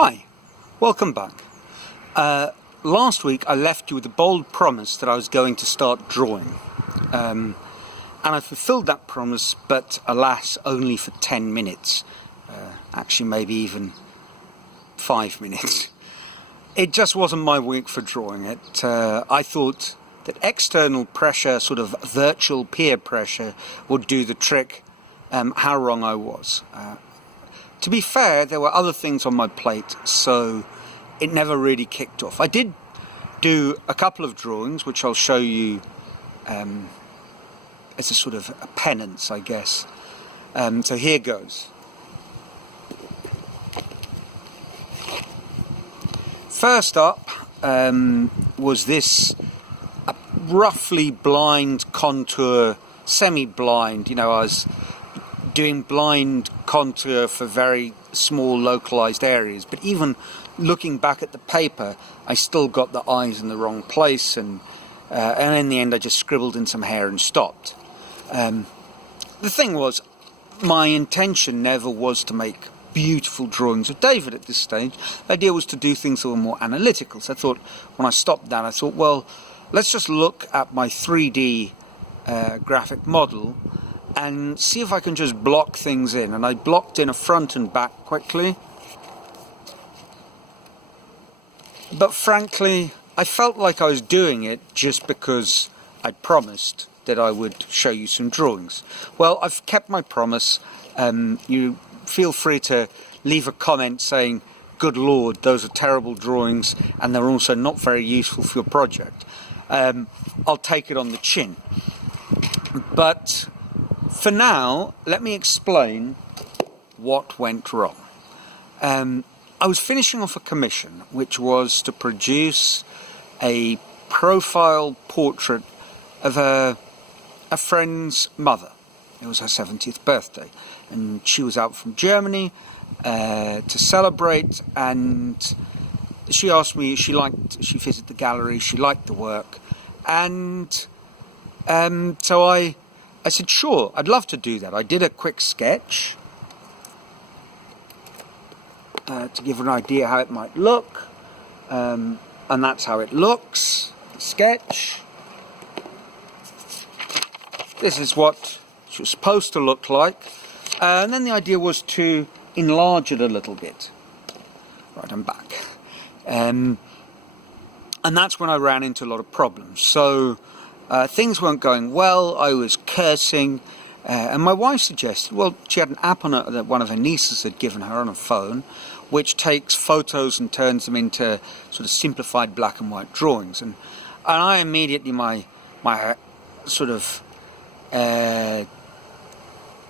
Hi, welcome back. Last week I left you with a bold promise that I was going to start drawing. And I fulfilled that promise, but alas, only for 10 minutes. Actually, maybe even 5 minutes. It just wasn't my week for drawing it. I thought that external pressure, sort of virtual peer pressure, would do the trick. How wrong I was. To be fair, there were other things on my plate, so it never really kicked off. I did do a couple of drawings, which I'll show you as a sort of a penance, I guess. So here goes. First up was this roughly blind contour, semi-blind. You know, I was doing blind contour for very small localized areas, but even looking back at the paper I still got the eyes in the wrong place, and in the end I just scribbled in some hair and stopped. The thing was, my intention never was to make beautiful drawings of David at this stage. The idea was to do things that were more analytical. So I thought, when I stopped that, I thought, well, let's just look at my 3D graphic model and see if I can just block things in. And I blocked in a front and back quickly. But frankly, I felt like I was doing it just because I'd promised that I would show you some drawings. Well, I've kept my promise. You feel free to leave a comment saying, good Lord, those are terrible drawings and they're also not very useful for your project. I'll take it on the chin. But for now, let me explain what went wrong. I was finishing off a commission, which was to produce a profile portrait of a friend's mother. It was her 70th birthday, and she was out from Germany to celebrate, and she asked me, she visited the gallery, she liked the work, and so I said, sure, I'd love to do that. I did a quick sketch to give an idea how it might look, and that's how it looks. Sketch. This is what it was supposed to look like, and then the idea was to enlarge it a little bit. Right, I'm back, and that's when I ran into a lot of problems. So things weren't going well. I was cursing, and my wife suggested, well, she had an app on that one of her nieces had given her on a phone, which takes photos and turns them into sort of simplified black and white drawings. And I immediately, my sort of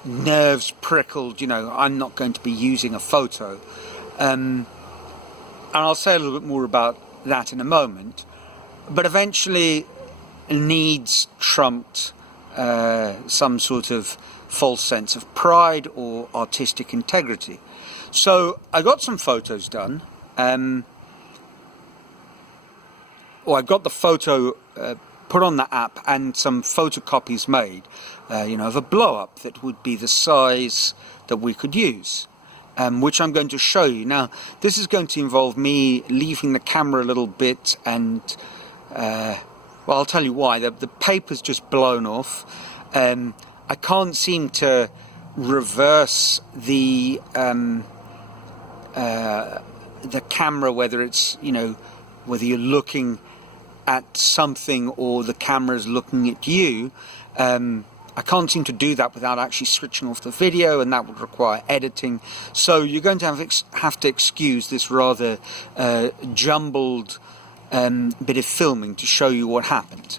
nerves prickled. You know, I'm not going to be using a photo, and I'll say a little bit more about that in a moment. But eventually, needs trumped some sort of false sense of pride or artistic integrity. So I got some photos done. I got the photo put on the app and some photocopies made, of a blow-up that would be the size that we could use, which I'm going to show you. Now, this is going to involve me leaving the camera a little bit, and well, I'll tell you why. The paper's just blown off. I can't seem to reverse the camera, whether it's, whether you're looking at something or the camera's looking at you. I can't seem to do that without actually switching off the video, and that would require editing. So you're going to have to excuse this rather jumbled bit of filming to show you what happened.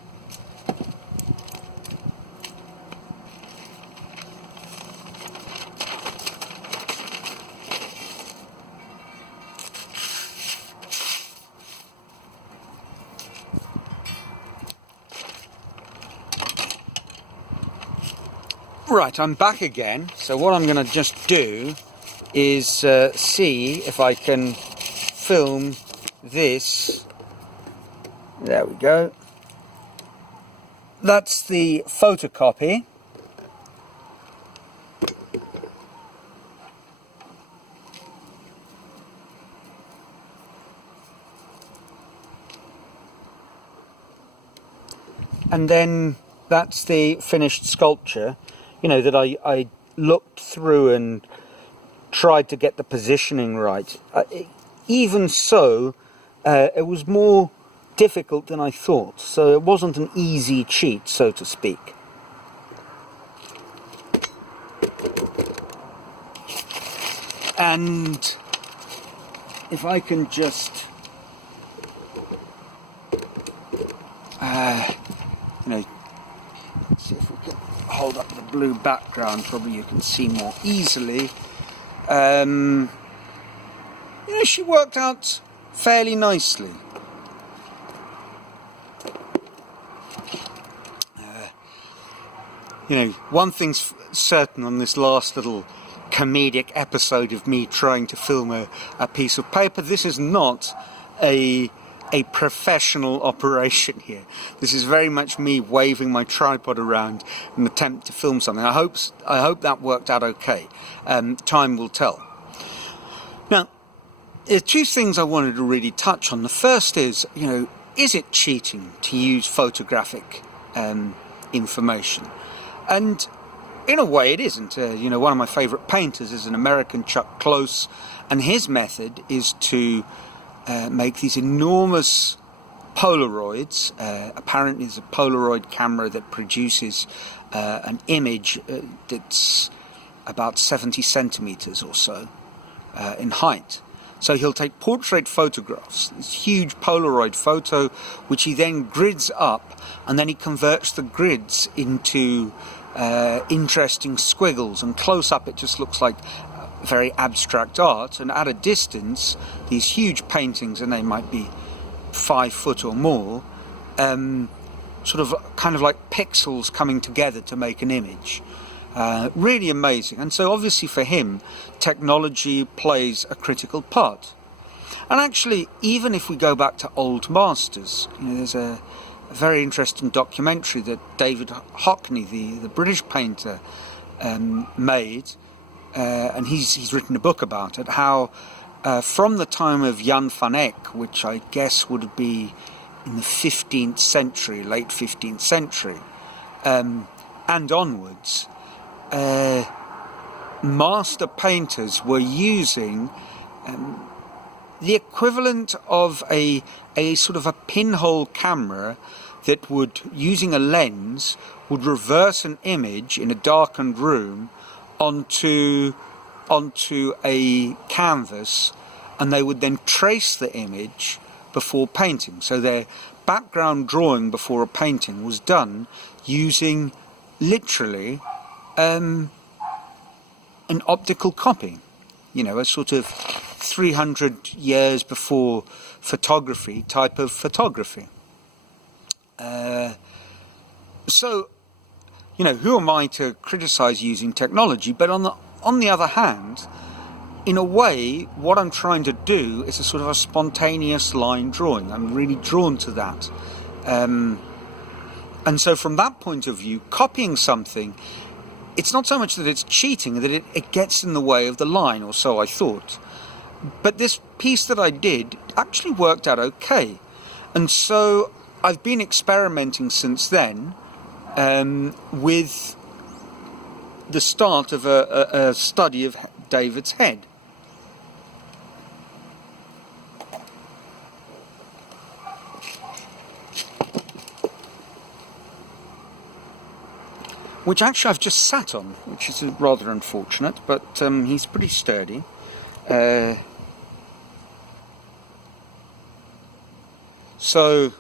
Right, I'm back again. So what I'm going to just do is see if I can film this. There we go. That's the photocopy. and then that's the finished sculpture, you know, that I looked through and tried to get the positioning right. Even so, it was more difficult than I thought, so it wasn't an easy cheat, so to speak. And if I can just you know, see if we can hold up the blue background, probably you can see more easily. You know, she worked out fairly nicely. You know, one thing's certain on this last little comedic episode of me trying to film a piece of paper, this is not a professional operation here. This is very much me waving my tripod around in an attempt to film something. I hope that worked out okay. Time will tell. Now, there are two things I wanted to really touch on. The first is, you know, is it cheating to use photographic information? And in a way it isn't. You know, one of my favourite painters is an American, Chuck Close, and his method is to make these enormous Polaroids. Apparently there's a Polaroid camera that produces an image that's about 70 centimetres or so in height. So he'll take portrait photographs, this huge Polaroid photo, which he then grids up, and then he converts the grids into interesting squiggles, and close up it just looks like very abstract art, and at a distance these huge paintings, and they might be 5 foot or more, sort of kind of like pixels coming together to make an image. Really amazing. And so obviously for him technology plays a critical part. And actually, even if we go back to old masters, you know, there's a very interesting documentary that David Hockney, the British painter, made, and he's written a book about it, how from the time of Jan van Eyck, which I guess would be in the 15th century, late 15th century, and onwards, master painters were using the equivalent of a sort of a pinhole camera that would, using a lens, would reverse an image in a darkened room onto a canvas, and they would then trace the image before painting. So their background drawing before a painting was done using literally an optical copy, you know, a sort of 300 years before photography type of photography. So, you know, who am I to criticize using technology? But on the other hand, in a way, what I'm trying to do is a sort of a spontaneous line drawing. I'm really drawn to that. And so from that point of view, copying something, it's not so much that it's cheating, that it gets in the way of the line, or so I thought. But this piece that I did actually worked out okay. And so I've been experimenting since then with the start of a study of David's head. Which actually I've just sat on, which is rather unfortunate, but he's pretty sturdy. So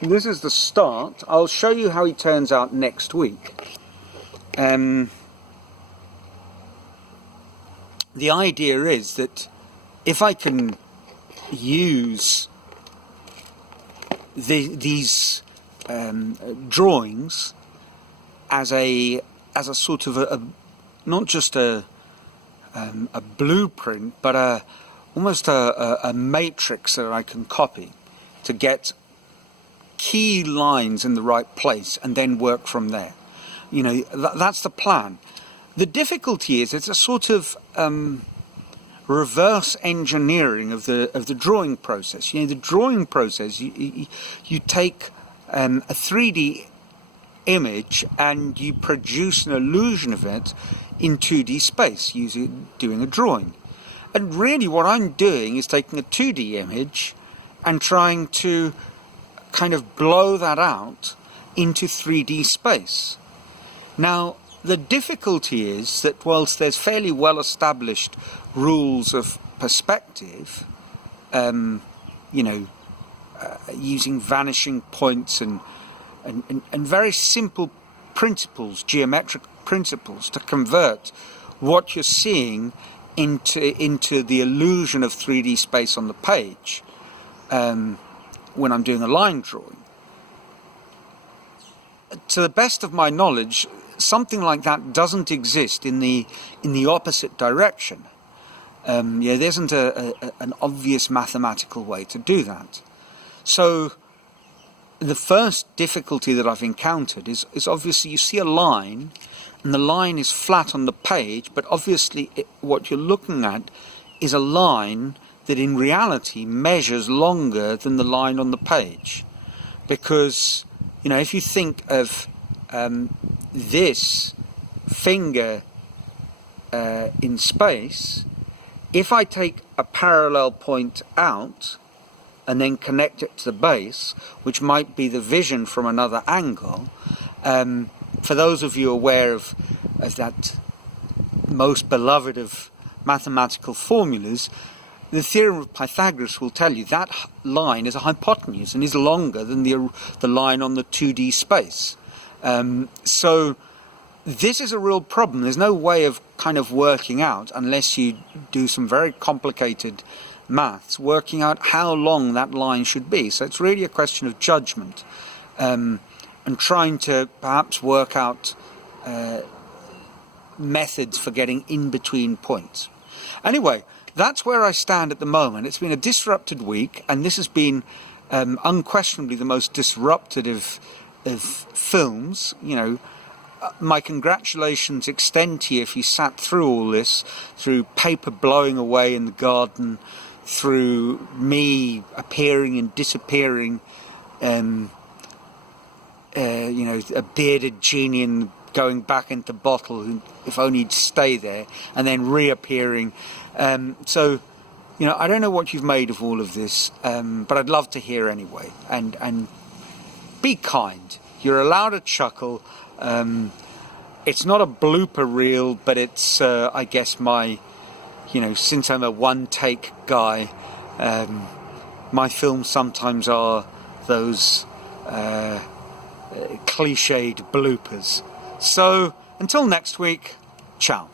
this is the start. I'll show you how he turns out next week. The idea is that if I can use these drawings as a sort of not just a blueprint, but almost a matrix that I can copy to get key lines in the right place and then work from there. You know, that's the plan. The difficulty is it's a sort of reverse engineering of the drawing process. You know, the drawing process, you take a 3D image and you produce an illusion of it in 2D space doing a drawing. And really what I'm doing is taking a 2D image and trying to kind of blow that out into 3D space. Now, the difficulty is that whilst there's fairly well established rules of perspective, using vanishing points and very simple principles, geometric principles, to convert what you're seeing into the illusion of 3D space on the page when I'm doing a line drawing. To the best of my knowledge, something like that doesn't exist in the opposite direction. There isn't an obvious mathematical way to do that. So the first difficulty that I've encountered is obviously you see a line, and the line is flat on the page, but obviously what you're looking at is a line that in reality measures longer than the line on the page. Because, if you think of this finger in space, if I take a parallel point out and then connect it to the base, which might be the vision from another angle, for those of you aware of that most beloved of mathematical formulas, the theorem of Pythagoras will tell you that line is a hypotenuse and is longer than the line on the 2D space. So this is a real problem. There's no way of kind of working out, unless you do some very complicated maths, working out how long that line should be. So it's really a question of judgment, and trying to perhaps work out methods for getting in between points. Anyway, that's where I stand at the moment. It's been a disrupted week, and this has been unquestionably the most disrupted of films. My congratulations extend to you if you sat through all this, through paper blowing away in the garden, through me appearing and disappearing, a bearded genie and going back into bottle, who, if only he'd stay there, and then reappearing. So, I don't know what you've made of all of this, but I'd love to hear anyway. And be kind. You're allowed a chuckle. It's not a blooper reel, but it's, I guess, my, since I'm a one-take guy, my films sometimes are those cliched bloopers. So, until next week, ciao.